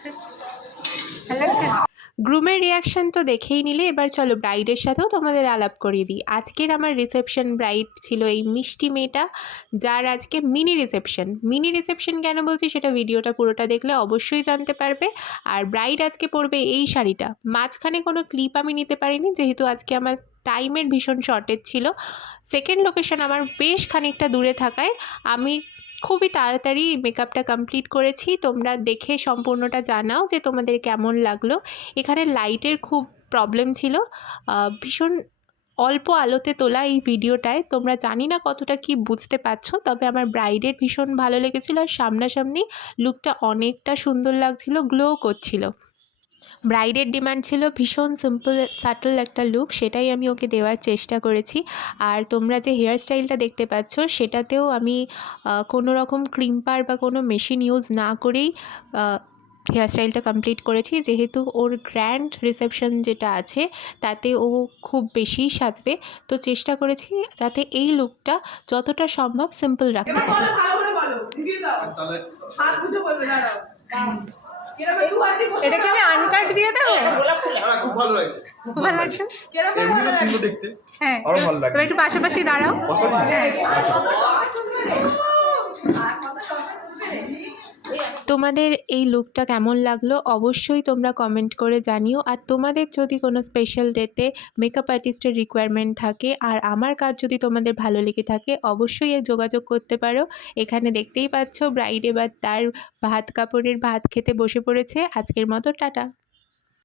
লাগছে? ভালো লাগছে? গ্রুমের রিয়াকশন তো দেখেই নিলে, এবার চলো ব্রাইডের সাথেও তোমাদের আলাপ করিয়ে দিই। আজকের আমার রিসেপশন ব্রাইড ছিল এই মিষ্টি মেয়েটা, যার আজকে মিনি রিসেপশন কেন বলছি সেটা ভিডিওটা পুরোটা দেখলে অবশ্যই জানতে পারবে। আর ব্রাইড আজকে পরবে এই শাড়িটা। মাঝখানে কোনো ক্লিপ আমি নিতে পারিনি, যেহেতু আজকে আমার টাইমের ভীষণ শর্টেজ ছিল। সেকেন্ড লোকেশন আমার বেশ খানিকটা দূরে থাকায় আমি খুবই তাড়াতাড়ি মেকআপটা কমপ্লিট করেছি। তোমরা দেখে সম্পূর্ণটা জানাও যে তোমাদের কেমন লাগলো। এখানে লাইটের খুব প্রবলেম ছিল, ভীষণ অল্প আলোতে তোলা এই ভিডিওটায়। তোমরা জানি না কতটা কি বুঝতে পারছো, তবে আমার ব্রাইডের ভীষণ ভালো লেগেছিলো। আর সামনাসামনি লুকটা অনেকটা সুন্দর লাগছিল, গ্লো করছিল। ব্রাইডের ডিমান্ড ছিল ভীষণ সিম্পল সাটল একটা লুক, সেটাই আমি ওকে দেওয়ার চেষ্টা করেছি। আর তোমরা যে হেয়ার স্টাইলটা দেখতে পাচ্ছ সেটাতেও আমি কোনো রকম ক্রিম্পার বা কোনো মেশিন ইউজ না করেই হেয়ার স্টাইলটা কমপ্লিট করেছি, যেহেতু ওর গ্র্যান্ড রিসেপশন যেটা আছে তাতে ও খুব বেশি সাজবে। তো চেষ্টা করেছি যাতে এই লুকটা যতটা সম্ভব সিম্পল রাখতে পারি। এটাকে আমি আনকাট দিয়ে দেবো? খুব ভালো লাগছে, খুব ভালো লাগছে, এমনিও সুন্দর দেখতে। হ্যাঁ, আরো ভালো লাগছে। একটু পাশাপাশি দাঁড়াও। তোমাদের এই লুকটা কেমন লাগলো অবশ্যই তোমরা কমেন্ট করে জানিও। আর তোমাদের যদি কোনো স্পেশাল ডেতে মেকআপ আর্টিস্টের রিকোয়ারমেন্ট থাকে আর আমার কাজ যদি তোমাদের ভালো লেগে থাকে, অবশ্যই যোগাযোগ করতে পারো। এখানে দেখতেই পাচ্ছ ব্রাইড এবার তার ভাত কাপড়ের ভাত খেতে বসে পড়েছে। আজকের মতো টাটা।